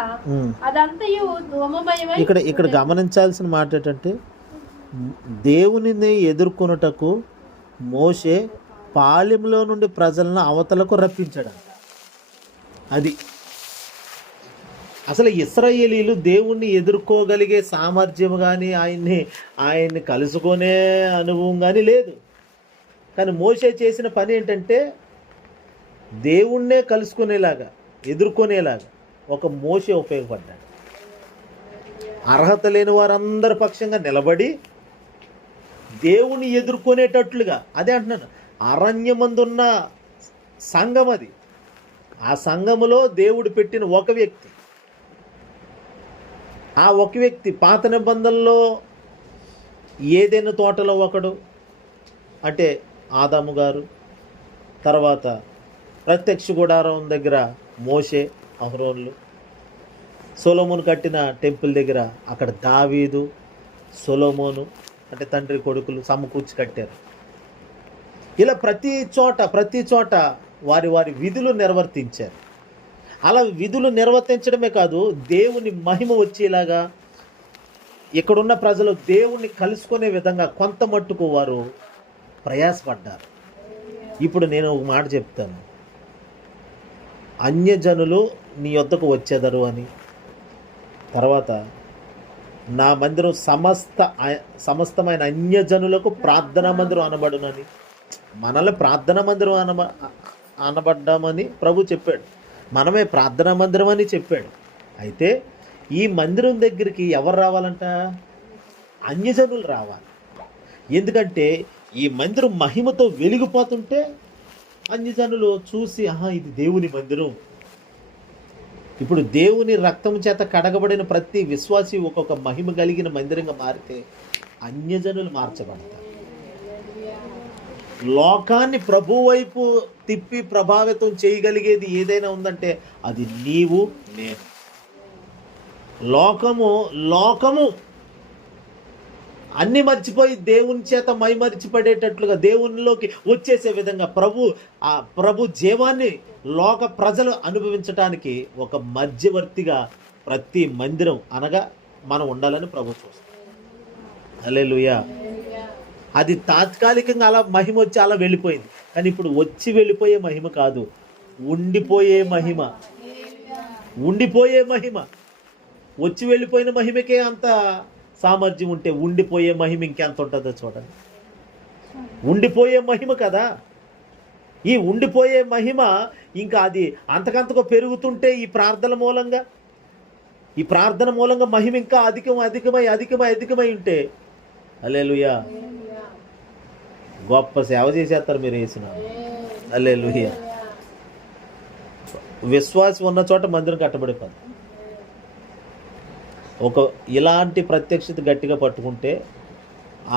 అదంతయు ధూమమయమై. ఇక్కడ గమనించాల్సిన మాట ఏంటంటే, దేవునిని ఎదుర్కొనుటకు మోషే పాలెంలో నుండి ప్రజలను అవతలకు రప్పించాడంట. అది అసలు ఇశ్రాయేలీలు దేవుణ్ణి ఎదుర్కోగలిగే సామర్థ్యం కానీ ఆయన్ని కలుసుకునే అనుభవం కానీ లేదు. కానీ మోషే చేసిన పని ఏంటంటే దేవుణ్ణే కలుసుకునేలాగా, ఎదుర్కొనేలాగా ఒక మోషే ఉపయోగపడ్డాడు. అర్హత లేని వారందరి పక్షంగా నిలబడి దేవుని ఎదుర్కొనేటట్లుగా, అదే అంటున్నాను, అరణ్యమందున్న సంఘం అది. ఆ సంఘములో దేవుడు పెట్టిన ఒక వ్యక్తి, ఆ ఒక వ్యక్తి పాత నిబంధనలో ఏదైనా తోటలో ఒకడు అంటే ఆదాము గారు, తర్వాత ప్రత్యక్ష గుడారం దగ్గర మోషే అహరోన్లు, సొలొమోను కట్టిన టెంపుల్ దగ్గర అక్కడ దావీదు సొలొమోను అంటే తండ్రి కొడుకులు సమకూర్చి కట్టారు. ఇలా ప్రతి చోట వారి వారి విధులు నిర్వర్తించారు. అలా విధులు నిర్వర్తించడమే కాదు, దేవుని మహిమ వచ్చేలాగా ఇక్కడున్న ప్రజలు దేవుణ్ణి కలుసుకునే విధంగా కొంత మట్టుకు వారు ప్రయాసపడ్డారు. ఇప్పుడు నేను ఒక మాట చెప్తాను, అన్యజనులు నీ యొద్దకు వచ్చేదరు అని, తర్వాత నా మందిరం సమస్తమైన అన్యజనులకు ప్రార్థనా మందిరం అనబడునని, మనల్ని ప్రార్థనా మందిరం అనబడ్డామని ప్రభు చెప్పాడు. మనమే ప్రార్థనా మందిరం అని చెప్పాడు. అయితే ఈ మందిరం దగ్గరికి ఎవరు రావాలంట? అన్యజనులు రావాలి. ఎందుకంటే ఈ మందిరం మహిమతో వెలిగిపోతుంటే అన్యజనులు చూసి, ఆహా, ఇది దేవుని మందిరం. ఇప్పుడు దేవుని రక్తం చేత కడగబడిన ప్రతి విశ్వాసి ఒక్కొక్క మహిమ కలిగిన మందిరంగా మారితే అన్యజనులు మార్చబడతారు. లోకాన్ని ప్రభు వైపు తిప్పి ప్రభావితం చేయగలిగేది ఏదైనా ఉందంటే అది నీవు నేను. లోకము అన్ని మర్చిపోయి దేవుని చేత మైమరిచిపడేటట్లుగా దేవునిలోకి వచ్చేసే విధంగా ప్రభు జీవాన్ని లోక ప్రజలు అనుభవించటానికి ఒక మధ్యవర్తిగా ప్రతి మందిరం అనగా మనం ఉండాలని ప్రభు చూస్తాం. హల్లెలూయా. అది తాత్కాలికంగా అలా మహిమ వచ్చి అలా వెళ్ళిపోయింది. కానీ ఇప్పుడు వచ్చి వెళ్ళిపోయే మహిమ కాదు, ఉండిపోయే మహిమ. వచ్చి వెళ్ళిపోయిన మహిమకే అంత సామర్థ్యం ఉంటే ఉండిపోయే మహిమ ఇంకెంత ఉంటుందో చూడండి. ఉండిపోయే మహిమ కదా. ఈ ఉండిపోయే మహిమ ఇంకా అది అంతకంతకు పెరుగుతుంటే ఈ ప్రార్థన మూలంగా మహిమ ఇంకా అధికమై ఉంటే హల్లెలూయా గొప్ప సేవ చేసేస్తారు మీరు వేసిన. హల్లెలూయా. విశ్వాసం ఉన్న చోట మందిరం కట్టబడిపోతుంది. ఇలాంటి ప్రత్యక్షత గట్టిగా పట్టుకుంటే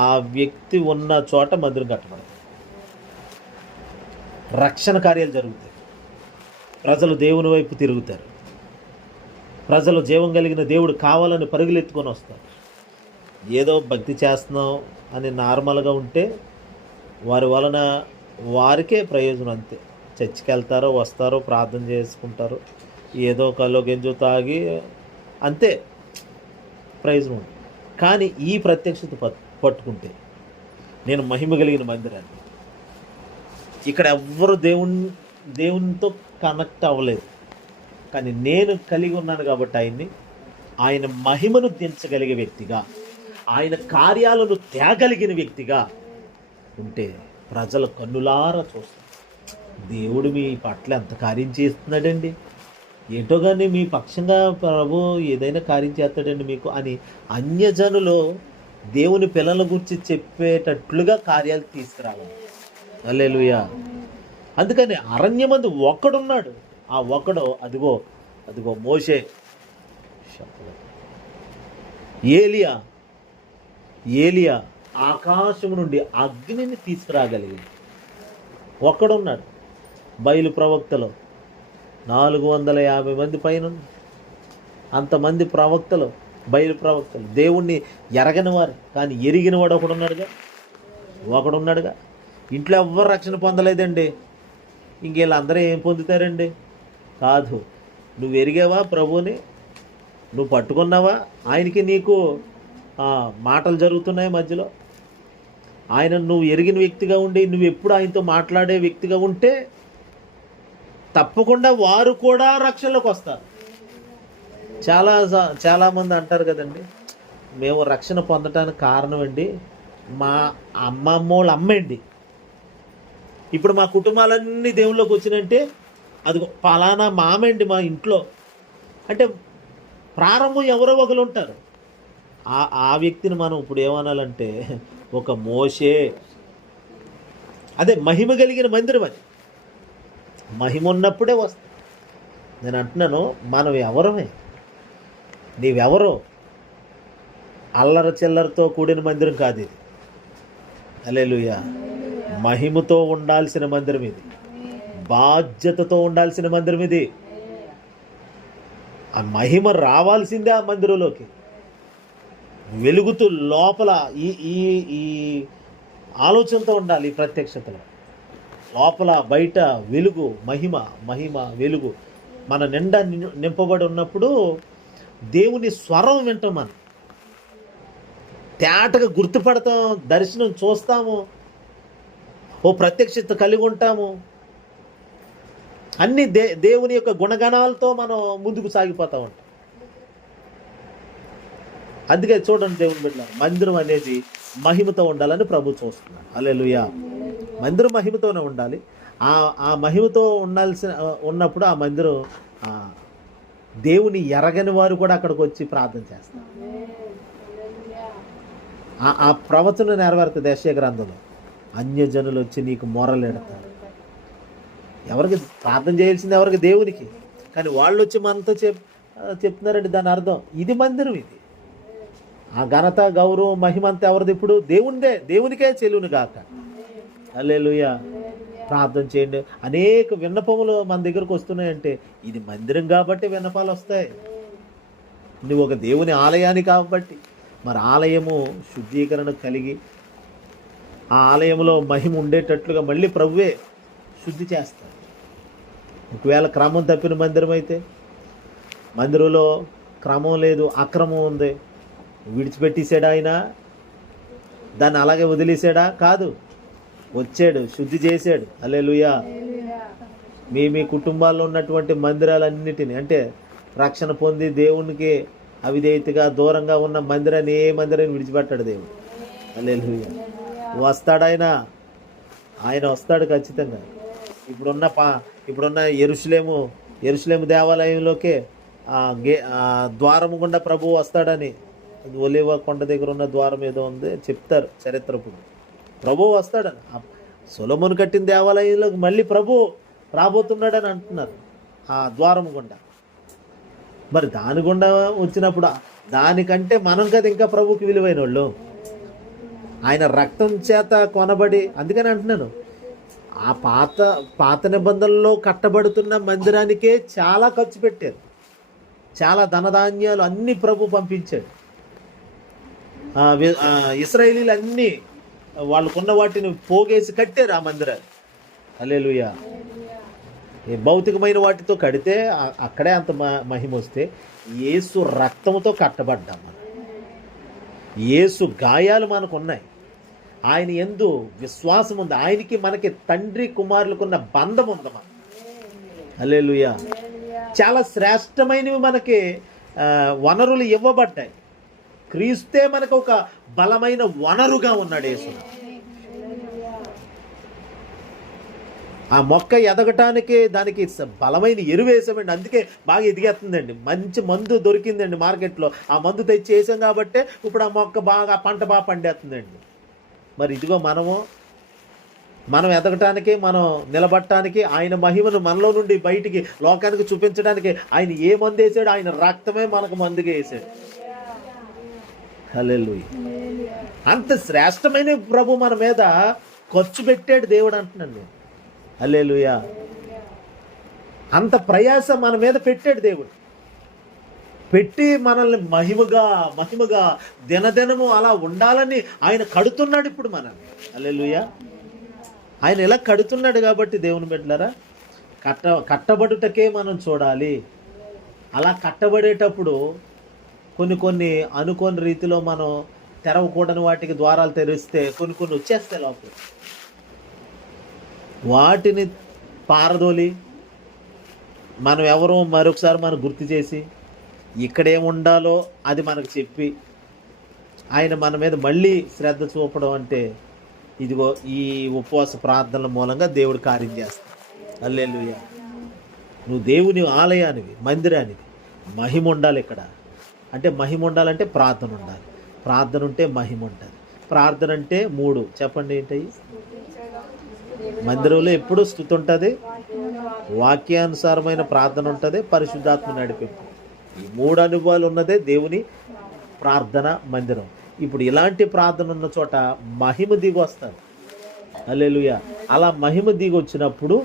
ఆ వ్యక్తి ఉన్న చోట మందిరం కట్టబడుతుంది. రక్షణ కార్యాలు జరుగుతాయి. ప్రజలు దేవుని వైపు తిరుగుతారు. ప్రజలు జీవం కలిగిన దేవుడు కావాలని పరుగులెత్తుకొని వస్తారు. ఏదో భక్తి చేస్తున్నాం అని నార్మల్గా ఉంటే వారి వలన వారికే ప్రయోజనం. అంతే. చర్చికి వెళ్తారో వస్తారో ప్రార్థన చేసుకుంటారు, ఏదో కల్లో గెంజు తాగి అంతే ప్రయోజనం. కానీ ఈ ప్రత్యక్షత పట్టుకుంటే నేను మహిమ కలిగిన మందిరాన్ని, ఇక్కడ ఎవ్వరు దేవునితో కనెక్ట్ అవ్వలేదు, కానీ నేను కలిగి ఉన్నాను కాబట్టి ఆయన మహిమను దించగలిగే వ్యక్తిగా, ఆయన కార్యాలను తేగలిగిన వ్యక్తిగా ఉంటే ప్రజల కన్నులారా చూస్తారు. దేవుడు మీ పట్ల ఎంత కార్యం చేస్తున్నాడండి, ఏంటో కానీ మీ పక్షంగా ప్రభు ఏదైనా కార్యం చేస్తాడండి మీకు అని అన్యజనులు దేవుని పిల్లల గురించి చెప్పేటట్లుగా కార్యాలు తీసుకురావాలి. హల్లెలూయా. అందుకని అరణ్యమందు ఒక్కడున్నాడు. ఆ ఒక్కడు అదిగో మోషే. ఏలియా ఆకాశం నుండి అగ్నిని తీసుకురాగలిగింది. ఒక్కడున్నాడు. బయలు ప్రవక్తలు 450 మంది పైన, అంతమంది ప్రవక్తలు, బయలు ప్రవక్తలు, దేవుణ్ణి ఎరగని వారు కానీ ఎరిగిన వాడు ఒకడున్నాడుగా. ఇంట్లో ఎవ్వరు రక్షణ పొందలేదండి, ఇంకేళ్ళందరూ ఏం పొందుతారండి? కాదు, నువ్వు ఎరిగావా ప్రభువుని, నువ్వు పట్టుకున్నావా, ఆయనకి నీకు మాటలు జరుగుతున్నాయి మధ్యలో. ఆయన నువ్వు ఎరిగిన వ్యక్తిగా ఉండి నువ్వు ఎప్పుడు ఆయనతో మాట్లాడే వ్యక్తిగా ఉంటే తప్పకుండా వారు కూడా రక్షణలోకి వస్తారు. చాలామంది అంటారు కదండి, మేము రక్షణ పొందటానికి కారణం అండి మా అమ్మమ్మోళ్ళ అమ్మండి, ఇప్పుడు మా కుటుంబాలన్నీ దేవుళ్ళలోకి వచ్చినంటే అది పలానా మామండి మా ఇంట్లో అంటే ప్రారంభం ఎవరో ఒకరు ఉంటారు. ఆ వ్యక్తిని మనం ఇప్పుడు ఏమనాలంటే ఒక మోషే, అదే మహిమ కలిగిన మందిరం, అది మహిమ ఉన్నప్పుడే వస్తుంది. నేను అంటున్నాను, మనం ఎవరమే, నీవెవరో అల్లర చిల్లరతో కూడిన మందిరం కాదు ఇది. హల్లెలూయా. మహిమతో ఉండాల్సిన మందిరం ఇది, బాధ్యతతో ఉండాల్సిన మందిరం ఇది. ఆ మహిమ రావాల్సిందే ఆ మందిరంలోకి, వెలుగుతూ లోపల ఈ ఈ ఈ ఆలోచనతో ఉండాలి. ఈ ప్రత్యక్షతలో లోపల బయట వెలుగు, మహిమ మహిమ వెలుగు మన నిండా నింపబడి ఉన్నప్పుడు దేవుని స్వరం వింటాం, మనం తేటగా గుర్తుపడతాం, దర్శనం చూస్తాము, ఓ ప్రత్యక్షత కలిగి ఉంటాము. అన్ని దేవుని యొక్క గుణగణాలతో మనం ముందుకు సాగిపోతూ ఉంటాం. అందుకే చూడండి దేవుని బిడ్డలారా, మందిరం అనేది మహిమతో ఉండాలని ప్రభు చూస్తున్నాడు. హల్లెలూయా. మందిరం మహిమతోనే ఉండాలి. ఆ మహిమతో ఉన్నప్పుడు ఆ మందిరం దేవుని ఎరగని వారు కూడా అక్కడికి వచ్చి ప్రార్థన చేస్తారు. ఆ ప్రవచనం నెరవేరుతుంది యెషయా గ్రంథంలో. అన్యజనులు వచ్చి నీకు మొరలెడతారు. ఎవరికి ప్రార్థన చేయాల్సింది? ఎవరికి? దేవునికి. కానీ వాళ్ళు వచ్చి మనతో చెప్తున్నారండి. దాని అర్థం ఇది మందిరం, ఇది ఆ ఘనత గౌరవం మహిమ అంతా ఎవరిది? ఇప్పుడు దేవునిదే, దేవునికే చెలువును గాక. హల్లెలూయా. ప్రార్థన చేయండి. అనేక విన్నపములు మన దగ్గరకు వస్తున్నాయంటే ఇది మందిరం కాబట్టి విన్నపాలు వస్తాయి. నువ్వు ఒక దేవుని ఆలయాన్ని కాబట్టి, మరి ఆలయము శుద్ధీకరణ కలిగి ఆ ఆలయంలో మహిమ ఉండేటట్లుగా మళ్ళీ ప్రభువే శుద్ధి చేస్తాడు. ఒకవేళ క్రమం తప్పిన మందిరం అయితే, మందిరంలో క్రమం లేదు, అక్రమం ఉంది, విడిచిపెట్టేసాడా ఆయన? దాన్ని అలాగే వదిలేసాడా? కాదు, వచ్చాడు, శుద్ధి చేశాడు. హల్లెలూయా. మీ కుటుంబాల్లో ఉన్నటువంటి మందిరాలన్నిటిని, అంటే రక్షణ పొంది దేవునికి అవిధేయతగా దూరంగా ఉన్న మందిరాన్ని, ఏ మందిరాన్ని విడిచిపెట్టాడు దేవుడు. హల్లెలూయా. వస్తాడు ఆయన వస్తాడు ఖచ్చితంగా. ఇప్పుడున్న యెరూషలేము దేవాలయంలోకే ద్వారము గుండా ప్రభువు వస్తాడని, ఒలీవ కొండ దగ్గర ఉన్న ద్వారం ఏదో ఉంది చెప్తారు చరిత్రప్పుడు. ప్రభువు వస్తాడని, సొలొమోను కట్టిన దేవాలయంలోకి మళ్ళీ ప్రభు రాబోతున్నాడని అంటున్నారు ఆ ద్వారం గుండా. మరి దాని గుండా వచ్చినప్పుడు దానికంటే మనం కదా ఇంకా ప్రభువుకి విలువైన వాళ్ళు. ఆయన రక్తం చేత కొనబడి, అందుకని అంటున్నాను, ఆ పాత నిబంధనల్లో కట్టబడుతున్న మందిరానికే చాలా ఖర్చు పెట్టారు, చాలా ధనధాన్యాలు అన్నీ ప్రభు పంపించాడు. ఇశ్రాయేలీలు అన్నీ వాళ్ళకున్న వాటిని పోగేసి కట్టారు ఆ మందిరాన్ని. హల్లెలూయా. భౌతికమైన వాటితో కడితే అక్కడే అంత మహిమ వస్తే, యేసు రక్తంతో కట్టబడ్డాం మనం. యేసు గాయాలు మనకు ఉన్నాయి, ఆయన యందు విశ్వాసం ఉంది, ఆయనకి మనకి తండ్రి కుమారులకున్న బంధం ఉంది మనం. హల్లెలూయా. చాలా శ్రేష్టమైనవి మనకి వనరులు ఇవ్వబడ్డాయి. క్రీస్తే మనకు ఒక బలమైన వనరుగా ఉన్నాడు యేసు. ఆ మొక్క ఎదగటానికి దానికి బలమైన ఎరువు వేసామండి, అందుకే బాగా ఎదిగేస్తుందండి. మంచి మందు దొరికిందండి మార్కెట్లో, ఆ మందు తెచ్చి వేసాం కాబట్టి ఇప్పుడు ఆ మొక్క పంట బాగా పండేస్తుందండి. మరి ఇదిగో మనం ఎదగటానికి, మనం నిలబడటానికి, ఆయన మహిమను మనలో నుండి బయటికి లోకానికి చూపించడానికి ఆయన ఏ మందు వేసాడు? ఆయన రక్తమే మనకు మందుగా వేసాడు. హల్లెలూయా. అంత శ్రేష్టమైన ప్రభు మన మీద ఖర్చు పెట్టాడు దేవుడు అంటున్నాను నేను. హల్లెలూయా. అంత ప్రయాస మన మీద పెట్టాడు దేవుడు. పెట్టి మనల్ని మహిమగా దినదినము అలా ఉండాలని ఆయన కడుతున్నాడు ఇప్పుడు మనల్ని. హల్లెలూయా. ఆయన ఇలా కడుతున్నాడు కాబట్టి దేవుని బిడ్డలారా, కట్టబడుటకే మనం చూడాలి. అలా కట్టబడేటప్పుడు కొన్ని అనుకోని రీతిలో మనం తెరవకూడని వాటికి ద్వారాలు తెరిస్తే కొన్ని వచ్చేస్తాయి లోపల. వాటిని పారదోలి మనం ఎవరో మరొకసారి మనకు గుర్తు చేసి ఇక్కడేముండాలో అది మనకు చెప్పి ఆయన మన మీద మళ్ళీ శ్రద్ధ చూపడం అంటే ఇదిగో ఈ ఉపవాస ప్రార్థనల మూలంగా దేవుడు కార్యం చేస్తాడు. హల్లెలూయా. నువ్వు దేవుని ఆలయానివి, మందిరానివి. మహిమ ఉండాలి ఇక్కడ. అంటే మహిమ ఉండాలంటే ప్రార్థన ఉండాలి. ప్రార్థన ఉంటే మహిమ ఉంటుంది. ప్రార్థన అంటే 3 చెప్పండి ఏంటవి? మందిరంలో ఎప్పుడు స్తుతి ఉంటుంది, వాక్యానుసారమైన ప్రార్థన ఉంటుంది, పరిశుద్ధాత్మ నడిపింపు. ఈ 3 అనుభవాలు ఉన్నదే దేవుని ప్రార్థన మందిరం. ఇప్పుడు ఇలాంటి ప్రార్థన ఉన్న చోట మహిమ దిగి వస్తుంది. హల్లెలూయా. అలా మహిమ దిగి వచ్చినప్పుడు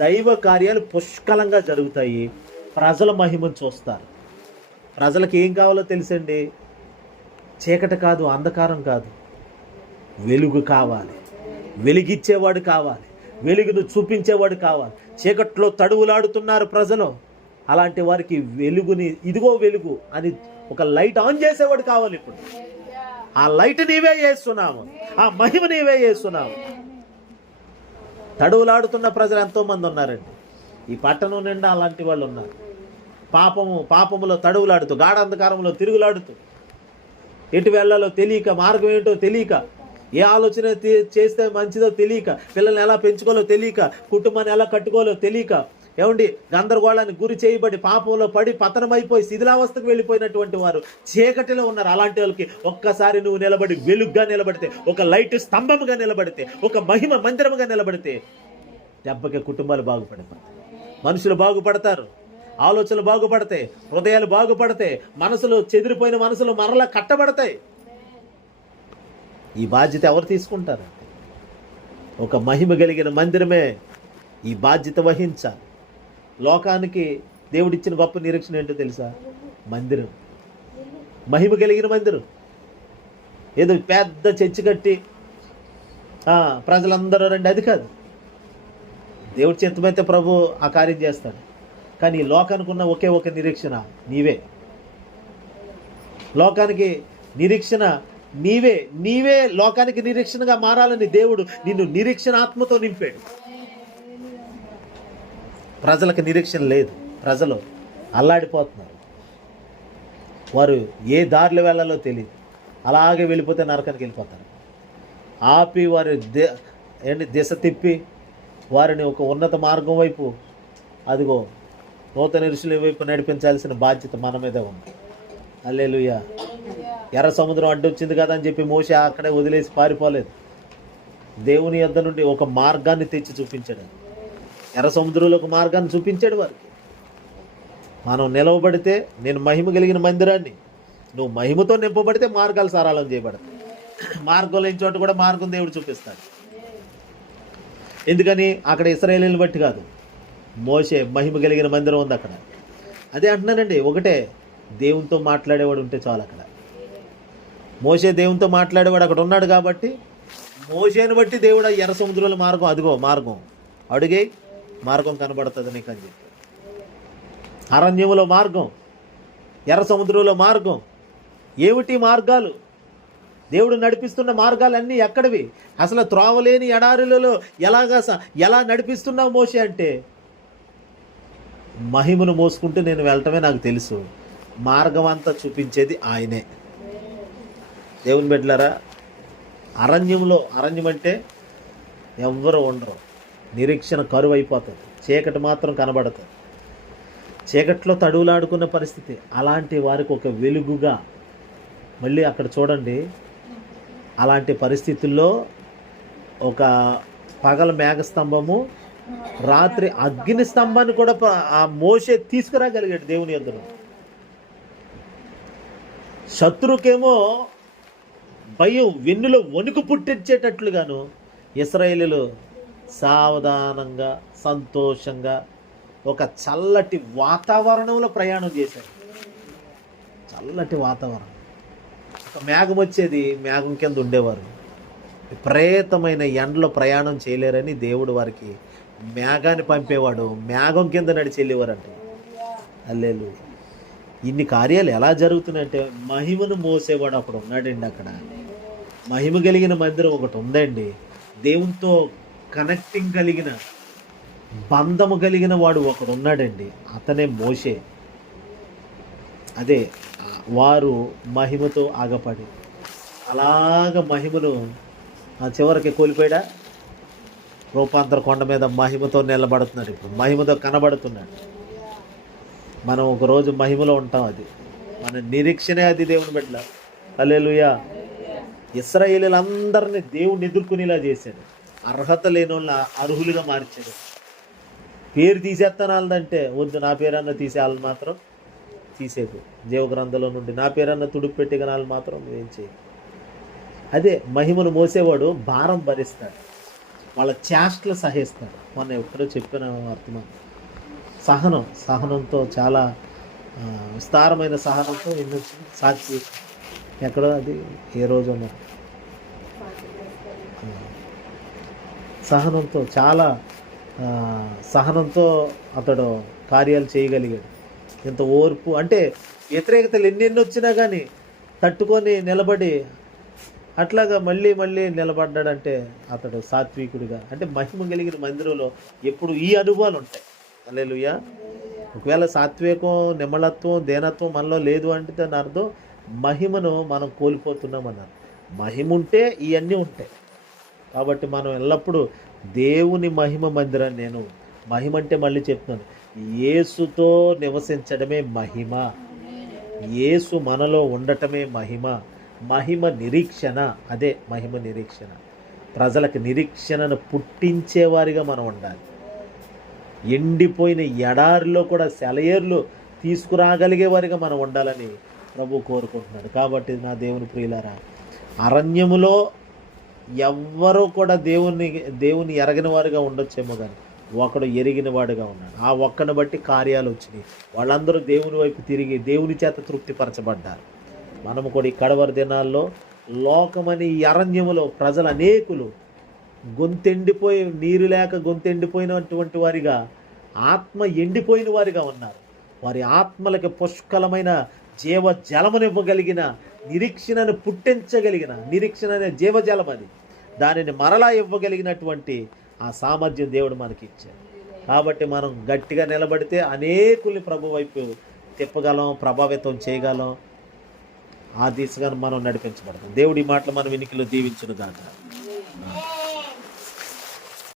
దైవ కార్యాలు పుష్కలంగా జరుగుతాయి. ప్రజల మహిమను చూస్తారు. ప్రజలకు ఏం కావాలో తెలుసండి. చీకటి కాదు, అంధకారం కాదు, వెలుగు కావాలి, వెలిగిచ్చేవాడు కావాలి, వెలుగును చూపించేవాడు కావాలి. చీకట్లో తడువులాడుతున్నారు ప్రజలు. అలాంటి వారికి వెలుగుని, ఇదిగో వెలుగు అని ఒక లైట్ ఆన్ చేసేవాడు కావాలి. ఇప్పుడు ఆ లైట్ నీవే చేస్తున్నాము, ఆ మహిమ నీవే చేస్తున్నాము. తడువులాడుతున్న ప్రజలు ఎంతోమంది ఉన్నారండి ఈ పట్టణం నిండా. అలాంటి వాళ్ళు ఉన్నారు. పాపములో తడువులాడుతూ, గాఢ అంధకారంలో తిరుగులాడుతూ, ఎటు వెళ్ళాలో తెలియక, మార్గం ఏంటో తెలియక, ఏ ఆలోచన చేస్తే మంచిదో తెలియక, పిల్లల్ని ఎలా పెంచుకోవాలో తెలియక, కుటుంబాన్ని ఎలా కట్టుకోవాలో తెలియక, ఏమండి గందరగోళానికి గురి చేయబడి పాపంలో పడి పతనమైపోయి శిథిలావస్థకు వెళ్ళిపోయినటువంటి వారు చీకటిలో ఉన్నారు. అలాంటి వాళ్ళకి ఒక్కసారి నువ్వు నిలబడి వెలుగ్గా నిలబడితే, ఒక లైట్ స్తంభముగా నిలబడితే, ఒక మహిమ మందిరముగా నిలబడితే దెబ్బకి కుటుంబాలు బాగుపడిపోతాయి, మనుషులు బాగుపడతారు, ఆలోచనలు బాగుపడతాయి, హృదయాలు బాగుపడతాయి, మనసులు చెదిరిపోయిన మనసులు మరలా కట్టబడతాయి. ఈ బాధ్యత ఎవరు తీసుకుంటారు? ఒక మహిమ కలిగిన మందిరమే ఈ బాధ్యత వహించాలి. లోకానికి దేవుడిచ్చిన గొప్ప నిరీక్షణ ఏంటో తెలుసా? మందిరం, మహిమ కలిగిన మందిరం. ఏదో పెద్ద చర్చి కట్టి ప్రజలందరూ రండి, అది కాదు. దేవుడి చిత్తమైతే ప్రభు ఆ కార్యం చేస్తాడు. కానీ ఈ లోకానికి ఉన్న ఒకే ఒక నిరీక్షణ నీవే. లోకానికి నిరీక్షణ నీవే. నీవే లోకానికి నిరీక్షణగా మారాలని దేవుడు నిన్ను నిరీక్షణ ఆత్మతో నింపాడు. ప్రజలకు నిరీక్షణ లేదు. ప్రజలు అల్లాడిపోతున్నారు. వారు ఏ దారిలో వెళ్ళాలో తెలియదు. అలాగే వెళ్ళిపోతే నరకానికి వెళ్ళిపోతారు. ఆపి వారి దిశ తిప్పి వారిని ఒక ఉన్నత మార్గం వైపు, అదిగో నూతన ఋషుల వైపు నడిపించాల్సిన బాధ్యత మన మీదే ఉంది. హల్లెలూయా. ఎర్ర సముద్రం అడ్డొచ్చింది కదా అని చెప్పి మోషే అక్కడే వదిలేసి పారిపోలేదు. దేవుని యొద్ద నుండి ఒక మార్గాన్ని తెచ్చి చూపించాడు. ఎర్ర సముద్రంలో ఒక మార్గాన్ని చూపించాడు వారికి. మనం నిలవబడితే, నేను మహిమ కలిగిన మందిరాన్ని, నువ్వు మహిమతో నింపబడితే మార్గాలు సరళం చేయబడతాయి. మార్గం లేని చోట కూడా మార్గం దేవుడు చూపిస్తాడు. ఎందుకని? అక్కడ ఇశ్రాయేలీయులను బట్టి కాదు, మోషే మహిమ కలిగిన మందిరం ఉంది అక్కడ. అదే అంటున్నానండి, ఒకటే దేవునితో మాట్లాడేవాడు ఉంటే చాలు. అక్కడ మోషే దేవునితో మాట్లాడేవాడు అక్కడ ఉన్నాడు కాబట్టి మోషేని బట్టి దేవుడు ఎర్ర సముద్రంలో మార్గం, అదిగో మార్గం, అడుగే మార్గం కనబడుతుంది నీకు అని చెప్పి. అరణ్యములో మార్గం, ఎర్ర సముద్రంలో మార్గం. ఏమిటి మార్గాలు? దేవుడు నడిపిస్తున్న మార్గాలన్నీ ఎక్కడివి? అసలు త్రోవలేని ఎడారులలో ఎలా నడిపిస్తున్నావు మోషే అంటే, మహిమను మోసుకుంటూ నేను వెళ్ళటమే నాకు తెలుసు, మార్గం అంతా చూపించేది ఆయనే. దేవుని బిడ్డలారా, అరణ్యం అంటే ఎవ్వరు ఉండరు, నిరీక్షణ కరువు అయిపోతుంది, చీకటి మాత్రం కనబడుతుంది, చీకట్లో తడువులాడుకున్న పరిస్థితి. అలాంటి వారికి ఒక వెలుగుగా, మళ్ళీ అక్కడ చూడండి, అలాంటి పరిస్థితుల్లో ఒక పగల మేఘస్తంభము, రాత్రి అగ్ని స్తంభాన్ని కూడా ఆ మోషే తీసుకురాగలిగాడు దేవుని యొద్ద. శత్రుకేమో భయం, వెన్నులో వణుకు పుట్టించేటట్లుగాను ఇశ్రాయేలీయులు సావధానంగా, సంతోషంగా ఒక చల్లటి వాతావరణంలో ప్రయాణం చేశారు. చల్లటి వాతావరణం. ఒక మేఘం వచ్చేది, మేఘం కింద ఉండేవారు. విపరీతమైన ఎండలో ప్రయాణం చేయలేరని దేవుడు వారికి మేఘాన్ని పంపేవాడు, మేఘం కింద నడిచి వెళ్ళేవారంట. హల్లెలూయా. ఇన్ని కార్యాలు ఎలా జరుగుతున్నాయంటే మహిమను మోసేవాడు అక్కడ ఉన్నాడండి. అక్కడ మహిమ కలిగిన మందిరం ఒకటి ఉందండి. దేవునితో కనెక్టింగ్ కలిగిన బంధము కలిగిన వాడు ఒకడు ఉన్నాడండి. అతనే మోషే. అదే వారు మహిమతో ఆగపడి అలాగ మహిమను చివరికి కోల్పోయాడా? రూపాంతర కొండ మీద మహిమతో నిలబడుతున్నాడు. ఇప్పుడు మహిమతో కనబడుతున్నాడు. మనం ఒకరోజు మహిమలో ఉంటాం. అది మన నిరీక్షణే. అది దేవుని బిడ్డల. హల్లెలూయా. ఇశ్రాయేలీలందరినీ దేవుడిని ఎదుర్కొనేలా చేశాడు. అర్హత లేని వాళ్ళని అర్హులుగా మార్చాడు. పేరు తీసేస్తానంటే వద్దు, నా పేరన్నా తీసేయాలని మాత్రం తీసేకు. జీవగ్రంథంలో నుండి నా పేరన్నా తుడుపు పెట్టిగనాలు మాత్రం నువ్వేం చేయకు. అదే మహిమను మోసేవాడు భారం భరిస్తాడు. వాళ్ళ చేష్టలు సహిస్తాడు. మొన్న ఎప్పుడో చెప్పిన అర్థమా, సహనంతో చాలా విస్తారమైన సహనంతో ఎన్నో సాక్షి ఎక్కడో అది ఏ రోజు సహనంతో చాలా సహనంతో అతడు కార్యాలు చేయగలిగాడు. ఇంత ఓర్పు అంటే వ్యతిరేకతలు ఎన్నెన్ని వచ్చినా కానీ తట్టుకొని నిలబడి అట్లాగా మళ్ళీ నిలబడ్డాడంటే అతడు సాత్వికుడిగా. అంటే మహిమ కలిగిన మందిరంలో ఎప్పుడు ఈ అనుభవాలు ఉంటాయి. హల్లెలూయా. ఒకవేళ సాత్వికం, నిమ్మళత్వం, దేనత్వం మనలో లేదు అంటే దాని అర్థం మహిమను మనం కోల్పోతున్నాం అన్నారు. మహిమ ఉంటే ఇవన్నీ ఉంటాయి. కాబట్టి మనం ఎల్లప్పుడూ దేవుని మహిమ మందిరాన్ని, నేను మహిమ అంటే మళ్ళీ చెప్తున్నాను, యేసుతో నివసించడమే మహిమ. యేసు మనలో ఉండటమే మహిమ. మహిమ నిరీక్షణ. అదే మహిమ నిరీక్షణ. ప్రజలకు నిరీక్షణను పుట్టించేవారిగా మనం ఉండాలి. ఎండిపోయిన ఎడారిలో కూడా సెలయేర్లు తీసుకురాగలిగే వారిగా మనం ఉండాలని ప్రభు కోరుకుంటున్నాడు. కాబట్టి నా దేవుని ప్రియులారా, అరణ్యములో ఎవ్వరూ కూడా దేవుని ఎరగిన వారుగా ఉండొచ్చేమో కానీ ఒకడు ఎరిగిన వాడుగా ఉన్నాడు. ఆ ఒక్కడిని బట్టి కార్యాలు వచ్చినాయి. వాళ్ళందరూ దేవుని వైపు తిరిగి దేవుని చేత తృప్తిపరచబడ్డారు. మనము కూడా ఈ కడవరి దినాల్లో లోకమని ఈ అరణ్యములో ప్రజలు అనేకులు గొంతెండిపోయి, నీరు లేక గొంతెండిపోయినటువంటి వారిగా, ఆత్మ ఎండిపోయిన వారిగా ఉన్నారు. వారి ఆత్మలకి పుష్కలమైన జీవ జలమునివ్వగలిగిన, నిరీక్షణను పుట్టించగలిగిన, నిరీక్షణ అనే జీవజలం అది, దానిని మరలా ఇవ్వగలిగినటువంటి ఆ సామర్థ్యం దేవుడు మనకి ఇచ్చాడు. కాబట్టి మనం గట్టిగా నిలబడితే అనేకుల్ని ప్రభు వైపు తిప్పగలం, ప్రభావితం చేయగలం. ఆ దిశగా మనం నడిపించబడతాం. దేవుడి మాటలు మనం వినికిలో దీవించును గాక.